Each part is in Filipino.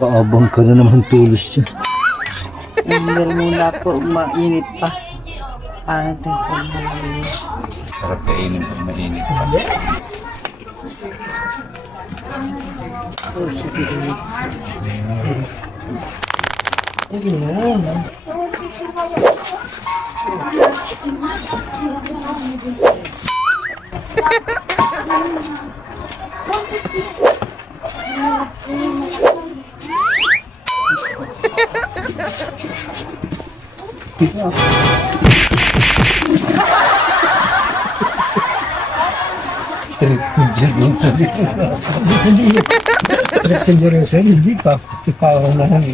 Kaabang ka na naman tulos siya. Hindi muna po, mainit pa. Pangit yung pagmamahal. Sarap kainin pag mainit pa. Oh, sige. Hindi pa. Ikaw na lang.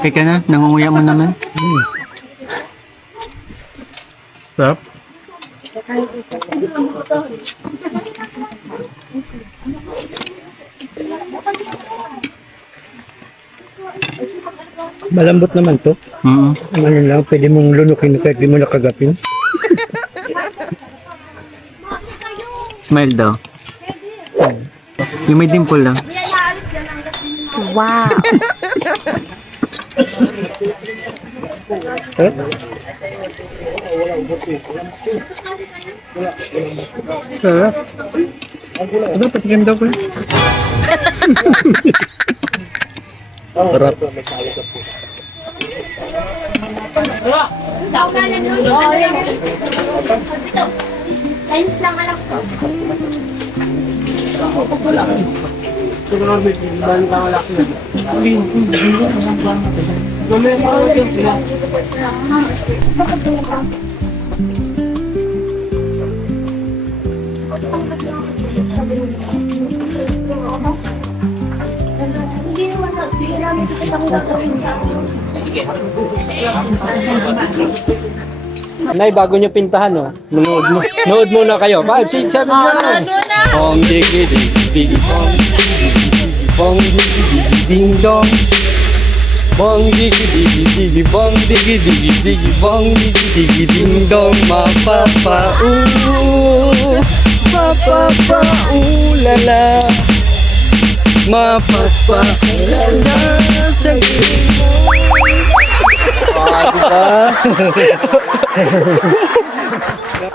Okay ka na? Nangunguya mo naman? Sarap? Malambot naman to. Ano lang, pwede mong lunukin kahit di mo nakagapin. Smile daw. Yung may dimple lang. Wow! Sarap. Ano, patikim daw ko. Sarap. Lines lang alam ko. Nay, bago nyo pintahan, oh. Nood muna kayo. 5, 6, 7, 8. Bong, digi, digi, digi, bong, digi, digi, bong, digi, digi, ding, dong. Bong, digi, digi, digi, bong, digi, digi, digi, bong, digi, digi, ding, dong. Lala. Lala sa gilid mo. Diba?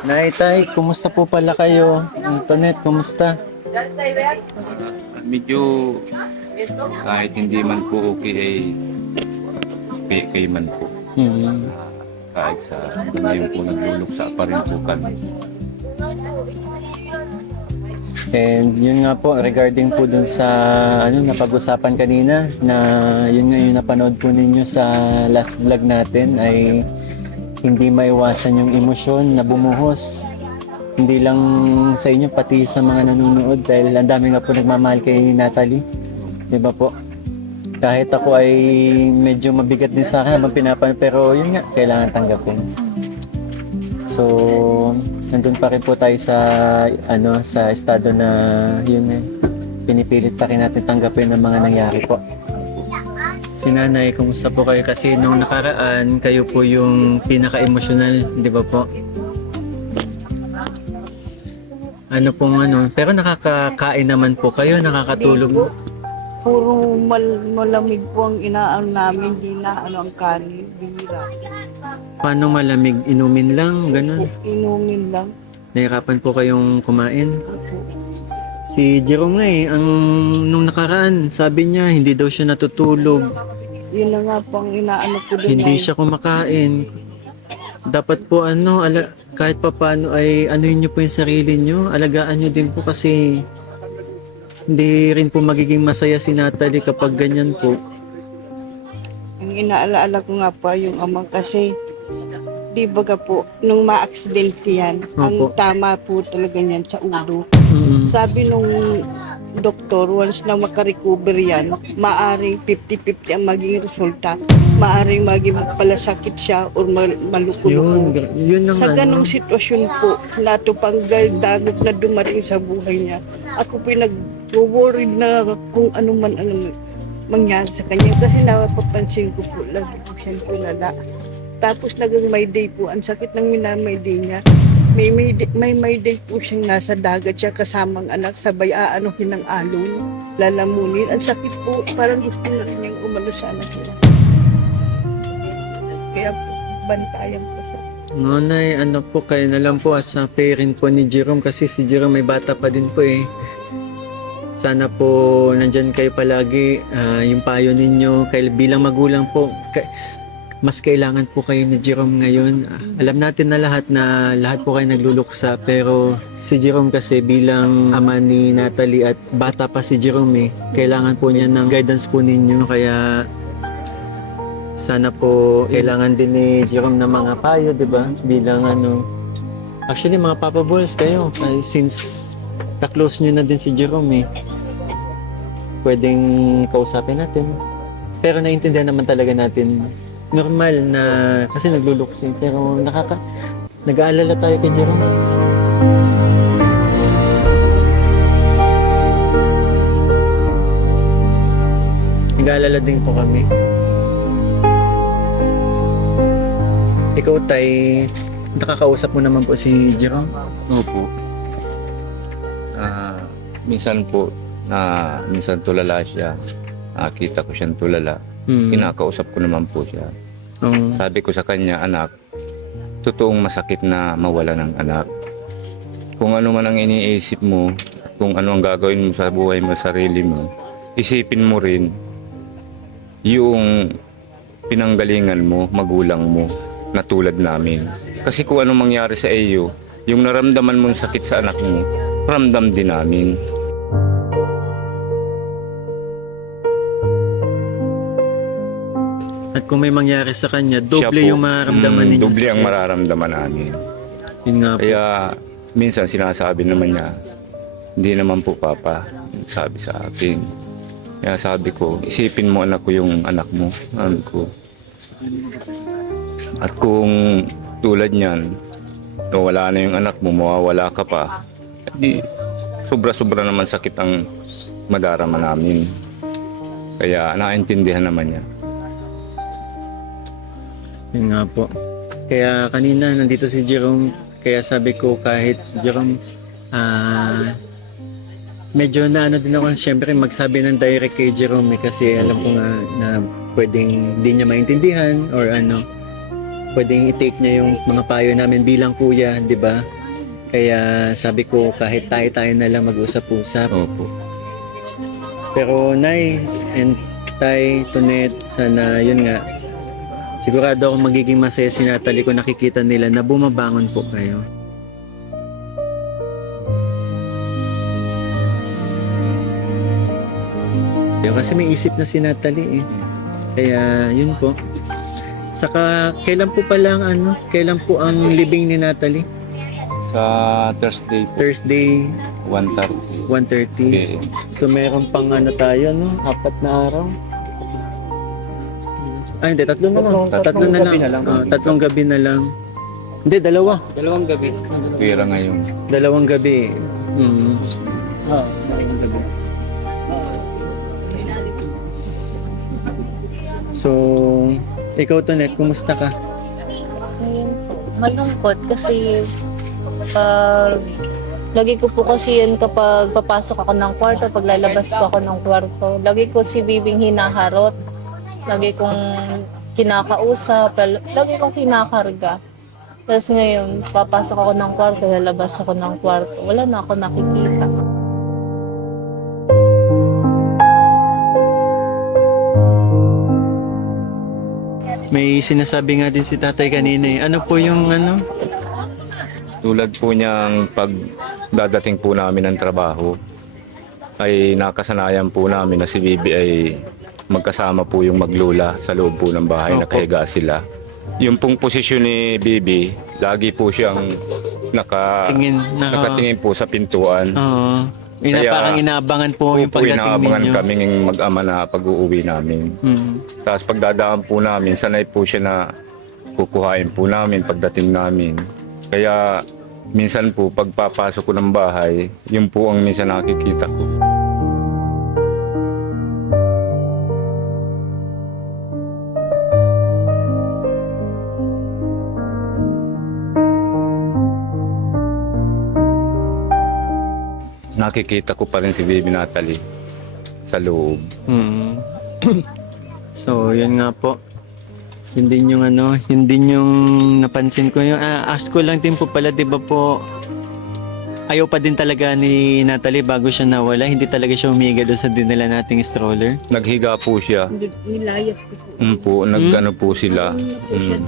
Nay, tay, kumusta po pala kayo? Antoinette, kumusta? Medyo kahit hindi man po okay ay okay man po. Hmm. Kahit sa ngayon po nagluluksa pa rin po kami. And yun nga po, regarding po dun sa napag-usapan kanina, na yun nga yung napanood po ninyo sa last vlog natin, ay hindi maiwasan yung emosyon na bumuhos. Hindi lang sa inyo, pati sa mga nanonood, dahil ang dami nga po nagmamahal kay Natalie. Diba po? Kahit ako ay medyo mabigat din sa akin habang pinapanood, pero yun nga, kailangan tanggapin. So, nandun pa rin po tayo sa sa estado na yun pinipilit pa rin natin tanggapin ang mga nangyari po. Si Nanay, kumusta po kayo? Kasi nung nakaraan, kayo po yung pinaka-emotional, di ba po? Pero nakakakain naman po kayo, nakakatulog. Hindi po. Puro malamig po ang inaan namin, di na ang kanin, bihira. Paano malamig? Inumin lang, ganun. Inumin lang. Nahirapan po kayong kumain. Si Jerome nga nung nakaraan, sabi niya hindi daw siya natutulog. Yun na nga po ang inaano ko doon. Hindi siya kumakain. Dapat po kahit pa paano ay anuhin niyo po yung sarili niyo, alagaan niyo din po kasi hindi rin po magiging masaya si Natalie kapag ganyan po. Ang inaalaala ko nga pa yung amang kasi di baga po, nung ma-accident yan, ang Opo. tama po talaga niyan sa ulo. Mm-mm. Sabi nung doktor, once na makarecover yan, maaring 50-50 ang maging resulta. Maaring maging palasakit siya o maluko-luko. Yun ang Sa ganong sitwasyon po, natupanggal dagot na dumating sa buhay niya, ako pinag-worried na kung ano man ang mangyari sa kanya. Kasi napapansin ko po, lagi po siyang tulala. Tapos nagang may day po, ang sakit ng minamay day niya. May day po siyang nasa dagat siya kasamang anak, sabay aanuhin ng alon, lalamunin. Ang sakit po, parang gusto na rin niyang umano sa anak niya. Kaya po, bantayan po siya. Nonay, po kayo na lang po as a parent po ni Jerome kasi si Jerome may bata pa din po eh. Sana po nandyan kayo palagi, yung payo ninyo, bilang magulang po, mas kailangan po kayo ni Jerome ngayon. Alam natin na lahat po kayo nagluluksa, pero si Jerome kasi bilang ama ni Natalie at bata pa si Jerome kailangan po niya ng guidance po ninyo, kaya sana po kailangan din ni Jerome ng mga payo, di ba? Bilang actually mga Papa Balls kayo, since ka-close nyo na din si Jerome pwedeng kausapin natin. Pero naiintindihan naman talaga natin, normal na kasi naglulukso pero nag-aalala tayo kay Jerome. Nag-aalala din po kami. Ikaw, Tay, nakakausap mo naman po si Jerome? Opo. Minsan po, minsan tulala siya. Nakita ko siyang tulala. Kinakausap ko naman po siya. Sabi ko sa kanya, anak, totoong masakit na mawala ng anak. Kung ano man ang iniisip mo, kung ano ang gagawin mo sa buhay mo, sarili mo, isipin mo rin yung pinanggalingan mo, magulang mo, na tulad namin. Kasi kung ano mangyari sa iyo, yung naramdaman mong sakit sa anak mo, ramdam din namin. At kung may mangyari sa kanya, doble yung mararamdaman ninyo. Doble ang mararamdaman namin. Yun nga po. Kaya minsan sinasabi naman niya, hindi naman po papa, sabi sa akin. Kaya sabi ko, isipin mo anak ko yung anak mo. Sabi ko. At kung tulad niyan, wala na yung anak mo, mawawala ka pa, di sobra-sobra naman sakit ang madarama namin. Kaya naintindihan naman niya. Yun nga po. Kaya kanina nandito si Jerome, kaya sabi ko kahit Jerome, medyo na ano din ako, syempre magsabi ng direct kay Jerome kasi alam ko nga na pwedeng hindi niya maintindihan or ano, pwedeng i-take niya yung mga payo namin bilang kuya, di ba? Kaya sabi ko kahit tayo na lang mag-usap-usap. Opo. Pero nice and Tay, Tonet, sana yun nga. Sigurado ako magiging masaya si Natalie kung nakikita nila na bumabangon po kayo. Kasi may isip na si Natalie eh. Kaya yun po. Saka kailan po pala ang kailan po ang libing ni Natalie? Sa Thursday po, Thursday 1:30. 1:30. So meron pang tayo 4 na araw. Ay hindi, 3 na lang. Tatlong na gabi lang. na lang. 3 gabi na lang. Hindi, 2. 2 gabi. Pira ngayon. 2 gabi. So, ikaw Tonet, kumusta ka? Ayun po. Malungkot kasi lagi ko po kasi yan kapag papasok ako ng kwarto, pag lalabas po ako ng kwarto, lagi ko si Bibing hinaharot. Lagi kong kinakausap, lagi kong kinakarga. Tapos ngayon, papasok ako ng kwarto, lalabas ako ng kwarto, wala na ako nakikita. May sinasabi nga din si tatay kanina eh. Ano po yung Tulad po niyang pag dadating po namin ng trabaho, ay nakasanayan po namin na si Bibi ay magkasama po yung maglula sa loob po ng bahay, Opo. nakahiga sila. Yung pong posisyon ni Bibi, lagi po siyang nakatingin po sa pintuan. Oo. Kaya, Parang inaabangan po yung pagdating inaabangan ninyo. kaming mag-ama na pag-uuwi namin. Tapos pagdadaan po namin, sanay po siya na kukuhain po namin pagdating namin. Kaya minsan po pagpapasok ko ng bahay, yun po ang minsan nakikita ko. Nakikita ko pa rin si Baby Natalie sa loob. So, yun nga po. Hindi yung hindi yung napansin ko yung ask ko lang din po pala, 'di ba po? Ayaw pa din talaga ni Natalie bago siya nawala, hindi talaga siya umiga doon sa dinala nating stroller. Naghiga po siya. Nilayas ko po. Nagano po sila.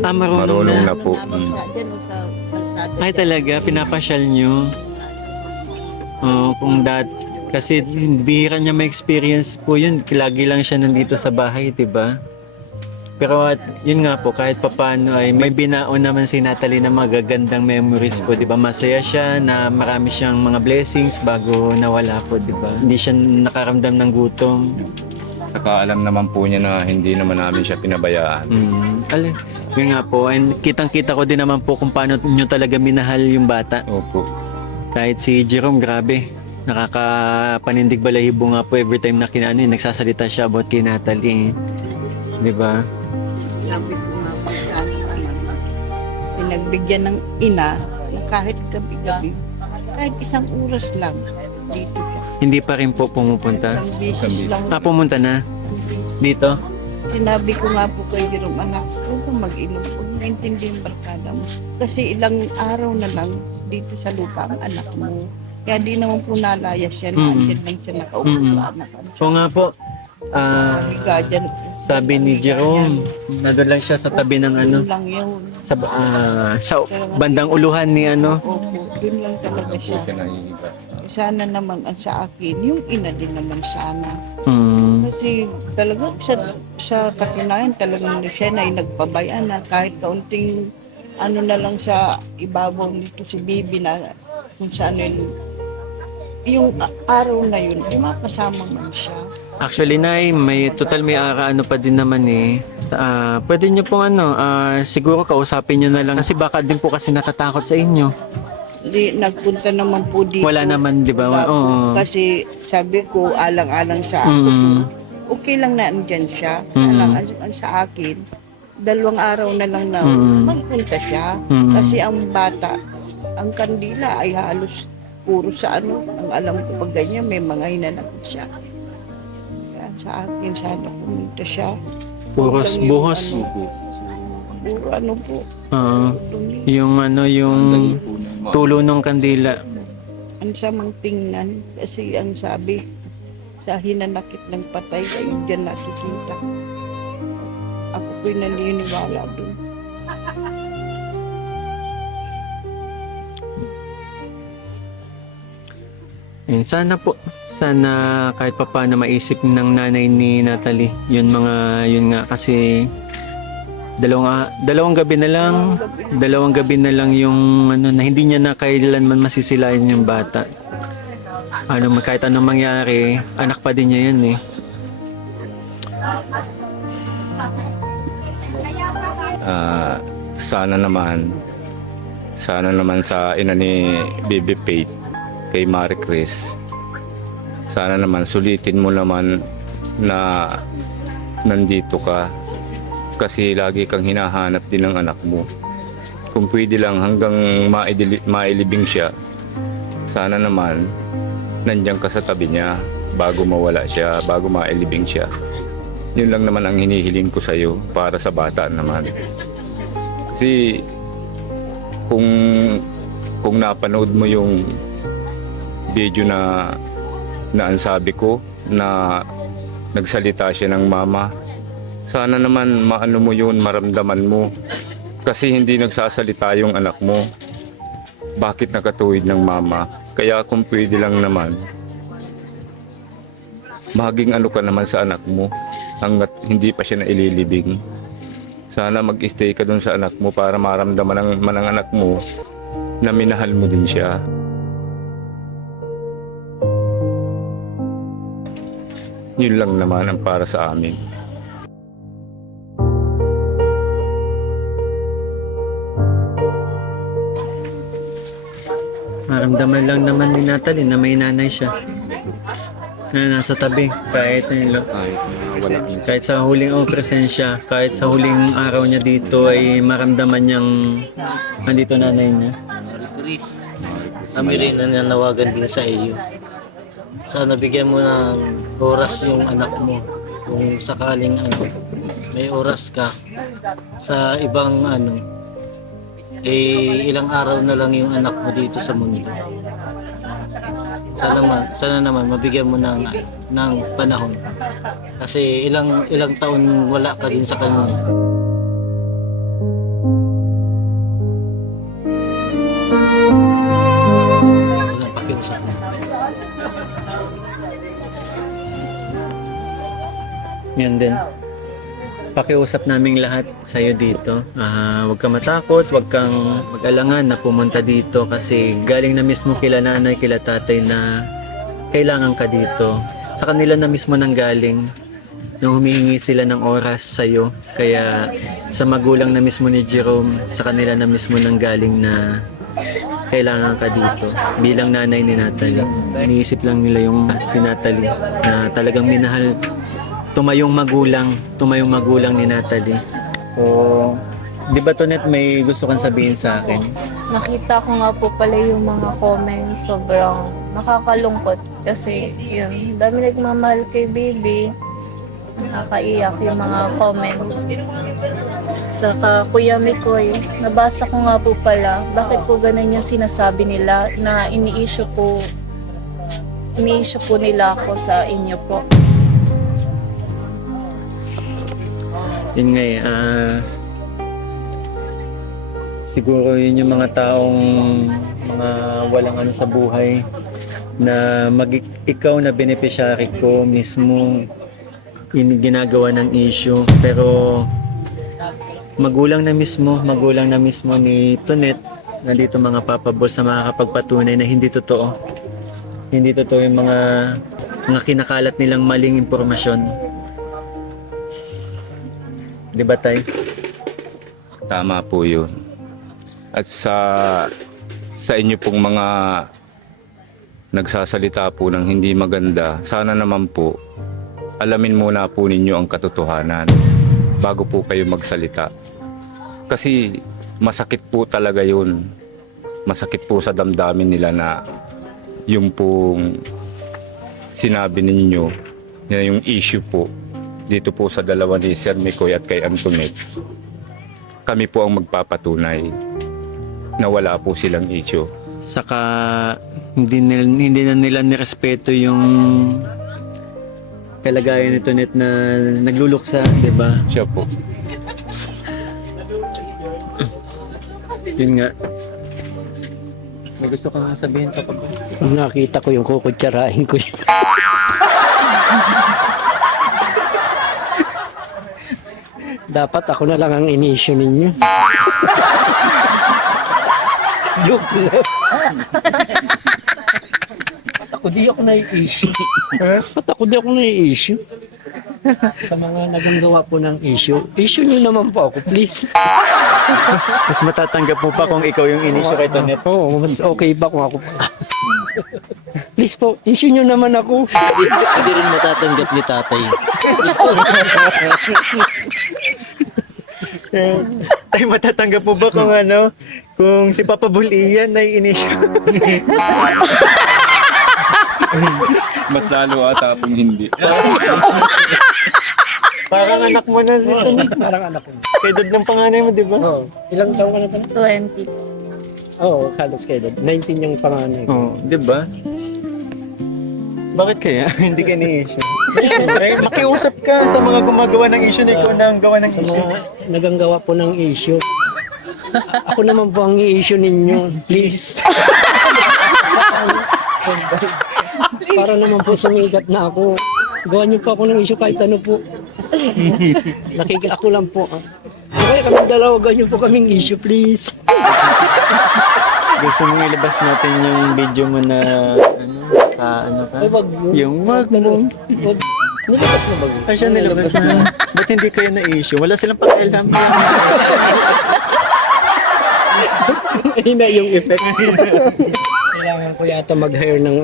Marunong na po. Diyan o sa kalsada. Ay talaga, pinapasyal nyo. Kung kasi bihira niya may experience po yun. Lagi lang siya nandito sa bahay, 'di ba? Pero yun nga po, kahit papaano ay may binaon naman si Natalie na magagandang memories po, 'di ba? Masaya siya na marami siyang mga blessings bago nawala po, 'di ba? Hindi siya nakaramdam ng gutom. Saka alam naman po niya na hindi naman namin siya pinabayaan. Yun nga po, and kitang-kita ko din naman po kung paano nyo talaga minahal yung bata. Opo. Kahit si Jerome, grabe. Nakakapanindig balahibo nga po every time na nagsasalita siya about kay Natalie. 'Di ba? Sabi ko nga po sa naman, pinagbigyan ng ina na kahit gabi-gabi, kahit 1 oras lang dito siya. Hindi pa rin po pumupunta. Isang beses lang. Pumunta na Isang beses. dito. Sinabi ko nga po kay Jerome, anak, huwag kang mag-inom. Huwag naintindihan yung barkada mo. Kasi ilang araw na lang dito sa lupa ang anak mo. Kaya di naman po nalayas yan. Andyan lang siya nakaupo sa anak. So nga po, sabi ni Jerome, nandun lang siya sa tabi ng lang yun. sa bandang uluhan ni Opo, dun lang talaga siya. Sana naman ang sa akin, yung ina din naman sana. Kasi talaga sa katunayan talagang siya na nagpabayaan na kahit kaunting na lang sa ibabaw nito si Bibi na kung saan yung araw na yun, makasama man siya. Actually, Nay, may ano pa din naman eh. Pwede nyo pong siguro kausapin nyo na lang kasi baka din po kasi natatakot sa inyo. Nagpunta naman po dito. Wala naman, di ba? Wala po. Oo. Kasi sabi ko, alang-alang sa ako. Okay lang na andyan siya. Alang-alang sa akin. 2 araw na lang na magpunta siya. Kasi ang bata, ang kandila ay halos puro sa ano. Ang alam ko pag ganyan, may mga hinanakit siya. Kaya sa akin, sana pumunta siya. Puros Huwag lang yung buhos. Puro ano po. Yung tulo ng kandila. Ang samang tingnan kasi ang sabi sa hinanakit ng patay ay diyan nakikita. Ako po'y naniniwala doon. Ayun, sana kahit pa paano maisip ng nanay ni Natalie. Yun nga kasi dalawang gabi na lang yung na hindi niya na kailanman masisilayan yung bata. Kahit anong mangyari, anak pa din niya yan eh. Sana naman sa ina ni Baby Faith kay Marie Chris, sana naman sulitin mo naman na nandito ka kasi lagi kang hinahanap din ng anak mo. Kung pwede lang hanggang mailibing siya, sana naman nandiyan ka sa tabi niya bago mawala siya, bago mailibing siya. Yun lang naman ang hinihiling ko sa'yo para sa bata naman. Kasi kung napanood mo yung video na ang sabi ko na nagsalita siya ng mama, sana naman maano mo yun, maramdaman mo. Kasi hindi nagsasalita yung anak mo. Bakit nakatuwid ng mama? Kaya kung pwede lang naman, maging ano ka naman sa anak mo hanggat hindi pa siya naililibing. Sana mag-stay ka dun sa anak mo para maramdaman ng anak mo na minahal mo din siya. Yun lang naman ang para sa amin. Maramdaman lang naman ni Natalie na may nanay siya na nasa tabi kahit sa huling presensya, kahit sa huling araw niya dito ay maramdaman niyang nandito nanay niya. Chris, kami rin nananawagan din sa iyo. Sana bigyan mo ng oras yung anak mo. Kung sakaling may oras ka sa ibang ilang araw na lang yung anak mo dito sa mundo. Sana naman mabigyan mo ng panahon. Kasi ilang taon wala ka din sa kanya. Walang pakiusap. Yan din. Pakiusap naming lahat sa iyo dito. Huwag kang matakot, huwag kang mag-alangan na pumunta dito kasi galing na mismo kila nanay, kila tatay na kailangan ka dito. Sa kanila na mismo nang galing nung humihingi sila ng oras sa iyo. Kaya sa magulang na mismo ni Jerome, sa kanila na mismo nang galing na kailangan ka dito bilang nanay ni Natalie. Iniisip lang nila yung si Natalie na talagang minahal. Tumayong magulang ni Natalie. So, di ba Tonet, may gusto kang sabihin sa akin? Nakita ko nga po pala yung mga comments, sobrang nakakalungkot kasi yun, dami nagmamahal kay baby. Nakakaiyak yung mga comment. Saka Kuya Mikoy, nabasa ko nga po pala, bakit po ganun yung sinasabi nila na ini-issue po nila ako sa inyo po. Yun nga siguro yun yung mga taong mga walang sa buhay na ikaw na beneficiary ko mismo ginagawa ng issue, pero magulang na mismo ni Tonet nandito mga papabol sa makakapagpatunay na hindi totoo yung mga mga kinakalat nilang maling impormasyon. Di ba, Tay? Tama po yun. At sa inyo pong mga nagsasalita po ng hindi maganda, sana naman po alamin muna po ninyo ang katotohanan bago po kayo magsalita. Kasi masakit po talaga yun. Masakit po sa damdamin nila na yung pong sinabi ninyo na yung issue po dito po sa dalawa ni Sir Mikoy at kay Antoinette. Kami po ang magpapatunay na wala po silang issue. Saka hindi na nila nirespeto yung kalagayan nito net na nagluluksa, di ba? Siya po. Yun nga. May gusto kang sabihin pa ba? Nung nakita ko yung kukutsarahin ko yun. Dapat ako na lang ang inisyo ninyo. Joke lang. Ba't ako di ako na-issue? Ba't ako di ako na-issue? Sa mga nagagawa po ng issue nyo naman po ako, please. Mas matatanggap mo pa kung ikaw yung inisyo kay Tonet. Oo, mas okay ba kung ako please po, issue nyo naman ako. Hindi rin matatanggap ni tatay. Ay, matatanggap mo ba kung ano? Kung si Papa Bull Ian ay inisyo? Mas lalo ata pong hindi. Parang anak mo na si Tonet. Parang anak ko. Kay dad ng panganay mo, di ba? Oo. Ilang taon ka na tayo? 20 po. Oo, halos kayo. 19 yung panganay ko. Oo, di ba? Bakit kaya? Hindi ka ni-issue. Eh, makiusap ka sa mga gumagawa ng issue na ikaw na ang gawa ng Sa issue. mga naganggawa po ng issue. Ako naman po ang i-issue ninyo. Please. Para naman po sumikat na ako. Gawa niyo po ako ng issue kahit ano po. Ako lang po. Okay, kami dalawa, gawa niyo po kaming issue, please. Gusto mong ilabas natin yung video mo na ano ka? Ay, wag yun. Yung wag mo. Wag. Nilabas na ba? Ay, siya nilabas na. Ba't hindi kayo na-issue? Wala silang pakialam. Hindi na yung effect. Kailangan ko yata mag-hire ng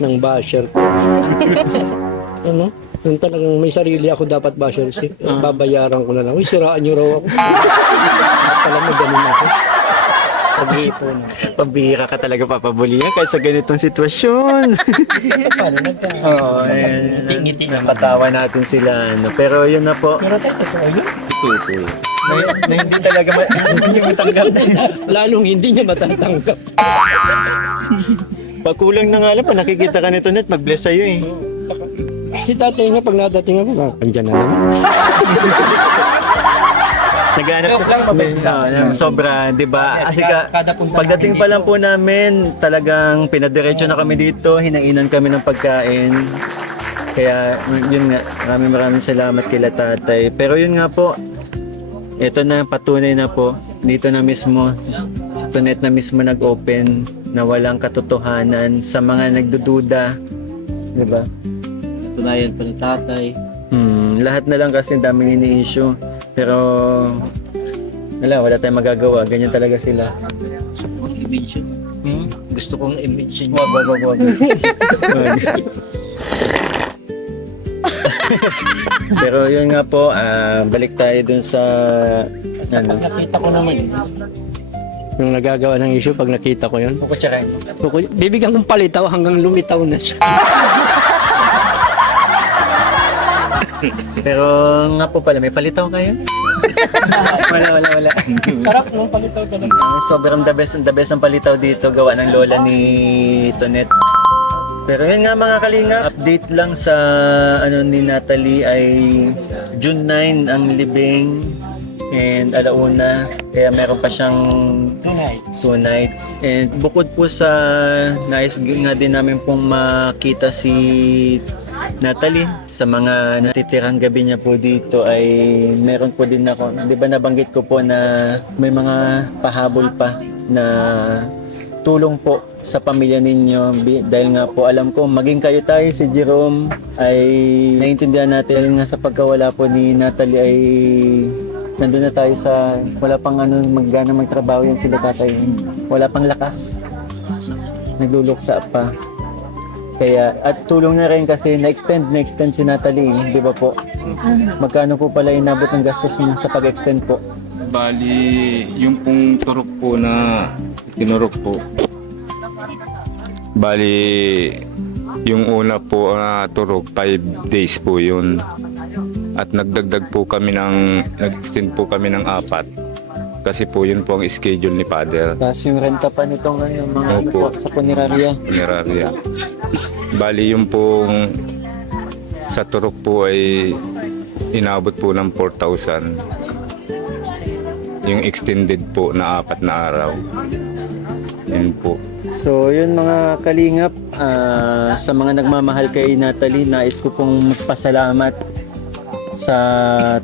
ng basher ko. Ano? Yung talagang may sarili ako dapat basher. Babayaran ko na lang. Uy, siraan niyo raw ako. Alam mo, ganun ako. Pag-iipon. Pabira ka talaga, papabulihan kahit sa ganitong sitwasyon. Paano? Oo, eh. Ngiti-ngiti naman. Napatawa natin sila. Pero yun na po. Pero tayo, totoo yun. Na hindi talaga hindi niyo matanggap. Lalong hindi niya matatanggap. Pagkulang na nga lang, pa nakikita ka nito net, mag-bless sa'yo eh. Si tatay nga, pag nadating ako, andyan na naman. Naghanap Joke lang, sobra, di ba? Kasi Kada punta pagdating namin pa lang po namin, talagang pinadiretso na kami dito, hinainan kami ng pagkain. Kaya yun nga, maraming salamat kila tatay. Pero yun nga po, ito na, patunay na po, dito na mismo, sa Tonet na mismo nag-open na walang katotohanan sa mga nagdududa. Di ba? Tunayan pa ng tatay. Lahat na lang kasi daming ini-issue. Pero wala tayong magagawa. Ganyan talaga sila. I-mention. Gusto kong i-mention. Wag. Pero yun nga po, balik tayo dun sa Pag nakita ko naman, yung nagagawa ng issue, pag nakita ko yun, kukutsarain mo. bibigyan kong palitaw hanggang lumitaw na siya. Pero nga po pala, may palitaw kayo? wala. Sarap nung palitaw ka lang. Sobrang the best ang palitaw dito, gawa ng lola ni Tonet. Pero yun nga mga kalinga, update lang sa ni Natalie ay June 9 ang libing and alauna, kaya meron pa siyang 2 nights. And bukod po sa nais nga din namin pong makita si Natalie, sa mga natitirang gabi niya po dito ay meron po din ako, di ba nabanggit ko po na may mga pahabol pa na tulong po sa pamilya ninyo dahil nga po alam ko maging kayo tayo si Jerome ay naiintindihan natin dahil nga sa pagkawala po ni Natalie ay nandun na tayo sa wala pang magana magtrabaho yan sila tatay, wala pang lakas, nagluluksa pa. Kaya, at tulong na rin kasi na-extend si Natalie, di ba po? Magkano po pala inabot ng gastos niya sa pag-extend po? Bali, yung pong turok po na tinurok po. Bali, yung una po na turok, 5 days po yun. At nagdagdag po kami nag-extend po kami ng 4. Kasi po yun po ang schedule ni Father. Tapos yung renta pa nitong mga Opo. po, sa punerarya. Punerarya. Bali yung pong sa turok po ay inabot po ng 4,000. Yung extended po na 4 na araw. Yun po. So yun mga kalingap, sa mga nagmamahal kay Natalie, nais ko pong magpasalamat sa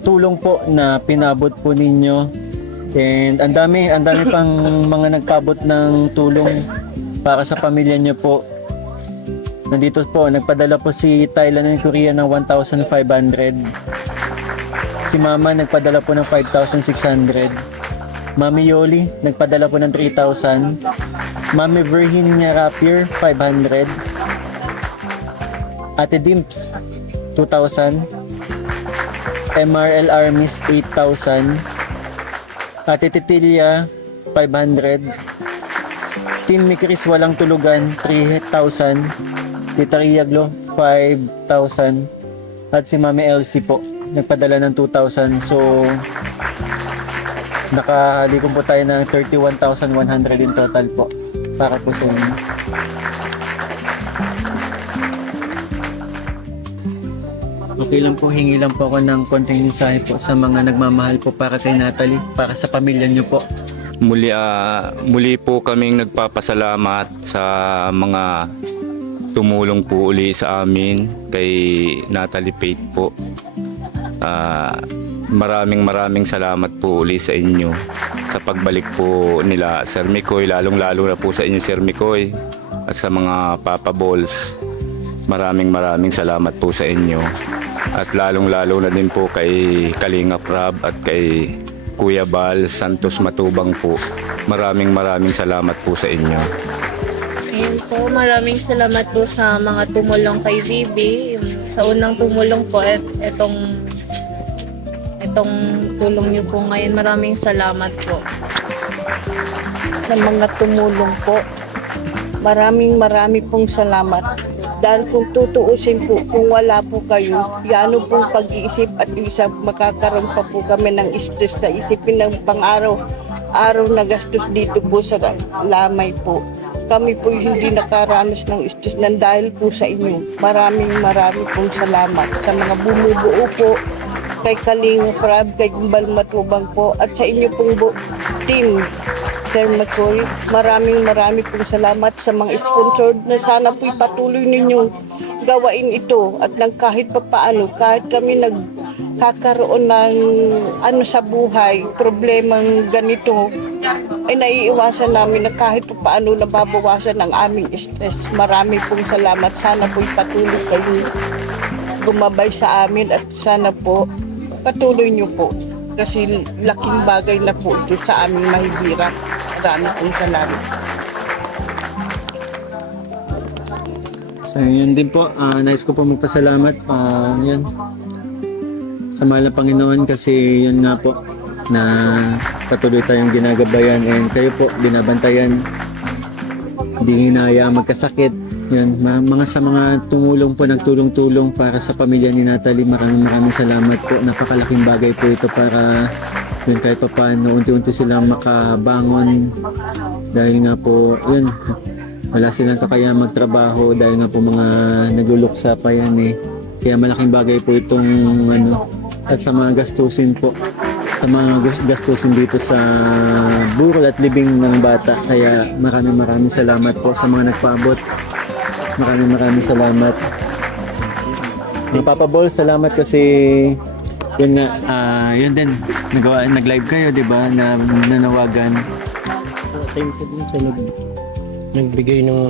tulong po na pinabot po ninyo. And ang dami pang mga nagpabot ng tulong para sa pamilya niyo po. Nandito po, nagpadala po si Thailand and Korea ng 1,500. Si Mama nagpadala po ng 5,600. Mami Yoli nagpadala po ng 3,000. Mami Virginia Rapier 500. Ate Dimps 2,000. MRL Armis 8,000. Ate Titilia 500. Team Mikris Walang Tulugan 3,000. Tita Riaglo 5,000. At si Mami Elsie po nagpadala ng 2,000. So nakahalikom po tayo ng 31,100 in total po para po sa inyo. Okay lang po, hingi lang po ako ng konting mensahe po sa mga nagmamahal po para kay Natalie, para sa pamilya niyo po. Muli po kaming nagpapasalamat sa mga tumulong po uli sa amin kay Natalie Faith po. Maraming salamat po uli sa inyo sa pagbalik po nila Sir Mikoy, lalong-lalo na po sa inyo Sir Mikoy at sa mga Papa Balls. Maraming salamat po sa inyo. At lalong-lalo na din po kay Kalingap Rab at kay Kuya Bal Santos Matubang po. Maraming salamat po sa inyo. Ayun po, maraming salamat po sa mga tumulong kay Bibi. Sa unang tumulong po, itong tulong niyo po ngayon. Maraming salamat po. Sa mga tumulong po, maraming pong salamat. Dahil kung tutuusin po, kung wala po kayo, yano pong pag-iisip at isa makakaroon pa po kami ng stress sa isipin ng pang-araw na gastos dito po sa lamay po. Kami po hindi nakaranas ng stress ng dahil po sa inyo. Maraming pong salamat sa mga bumubuo po, kay Kaling Prab, kay Gumbal Matubang po, at sa inyo pong team. Sir McCoy, maraming pong salamat sa mga sponsor na sana po'y patuloy ninyong gawain ito at nang kahit papaano, kahit kami nagkakaroon ng sa buhay, problemang ganito, ay naiiwasan namin na kahit papaano nababawasan ang aming stress. Marami pong salamat. Sana po'y patuloy kayo gumabay sa amin at sana po patuloy niyo po kasi laking bagay na po ito sa aming mahihirap. Marami pong salamat. So yun din po, nais ko po magpasalamat yan, sa mahal na Panginoon kasi yun nga po na patuloy tayong ginagabayan and kayo po binabantayan, hindi hinaya magkasakit. Yan, sa mga tumulong po, nagtulong-tulong para sa pamilya ni Natalie, maraming salamat po. Napakalaking bagay po ito para yun kahit pa paano unti-unti silang makabangon dahil nga po yun wala silang kaya magtrabaho dahil nga po mga nagluluksa pa yan kaya malaking bagay po itong at sa mga gastusin po sa mga gastusin dito sa burol at libing ng bata kaya maraming salamat po sa mga nagpaabot. Maraming salamat. Mga Papa Ball, salamat kasi yun nga, yun din, nag-live kayo, di ba, na nanawagan. Thank you din sa nagbigay ng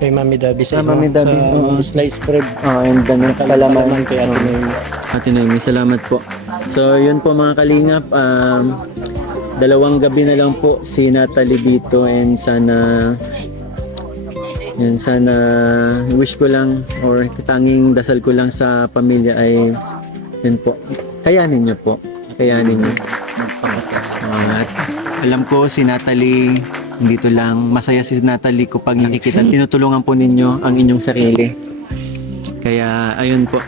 kay Mami Dabi sa, Mami Dabi, sa oo. slice bread. And then Palaman kay Ate Noemi. Ate Noemi, salamat po. So, yun po mga kalingap. Dalawang gabi na lang po si Natalie dito and sana wish ko lang or tanging dasal ko lang sa pamilya ay yun po. Kayanin niyo po. Kayanin niyo. At alam ko si Natalie dito lang. Masaya si Natalie ko pag nakikita. Tinutulungan po ninyo ang inyong sarili. Kaya ayun po.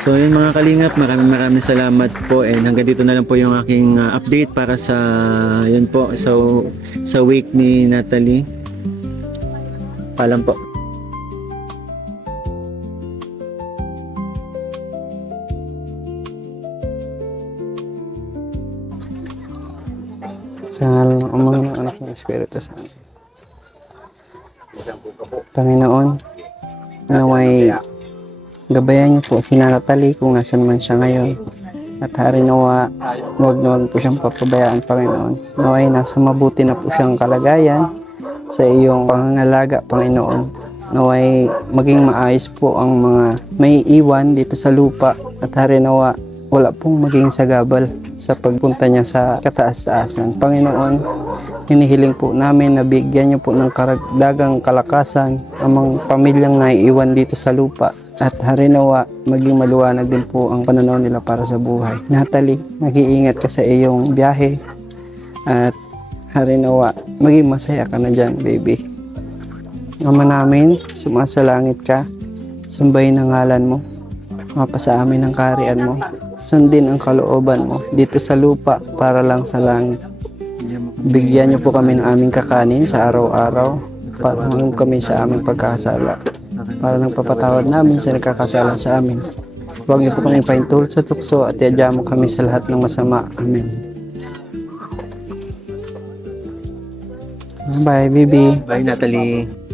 So yun mga kalingap, maraming salamat po and hanggang dito na lang po yung aking update para sa yun po sa wake ni Natalie. Paalam po. Sa ngalan ng Ama, ng Anak, ng Espiritu Santo. Panginoon, naway gabayan niyo po si Natalie kung nasan man siya ngayon. At hari nawa, huwag na huwag po siyang papabayaan, Panginoon. Naway nasa mabuti na po siyang kalagayan sa iyong pangangalaga, Panginoon. Naway maging maayos po ang mga may iwan dito sa lupa. At hari nawa, wala pong maging sagabal sa pagpunta niya sa kataas-taasan. Panginoon, hinihiling po namin na bigyan niyo po ng karagdagang kalakasan ang mga pamilyang naiiwan dito sa lupa. At hari nawa, maging maluwanag din po ang pananaw nila para sa buhay. Natalie, mag-iingat ka sa iyong biyahe. At hari nawa, maging masaya ka na dyan, baby. Ama namin, sumasalangit ka. Sumbayin ang ngalan mo. Mapasa amin ang kaharian mo. Sundin ang kalooban mo dito sa lupa para lang sa langit. Bigyan niyo po kami ng aming kakanin sa araw-araw. Patuloy kami sa aming pagkakasala. Para nang papatawad namin sa nagkakasala sa amin. Huwag niyo po kami paintulot sa tukso at iadya mo kami sa lahat ng masama. Amen. Bye, baby. Bye, Natalie.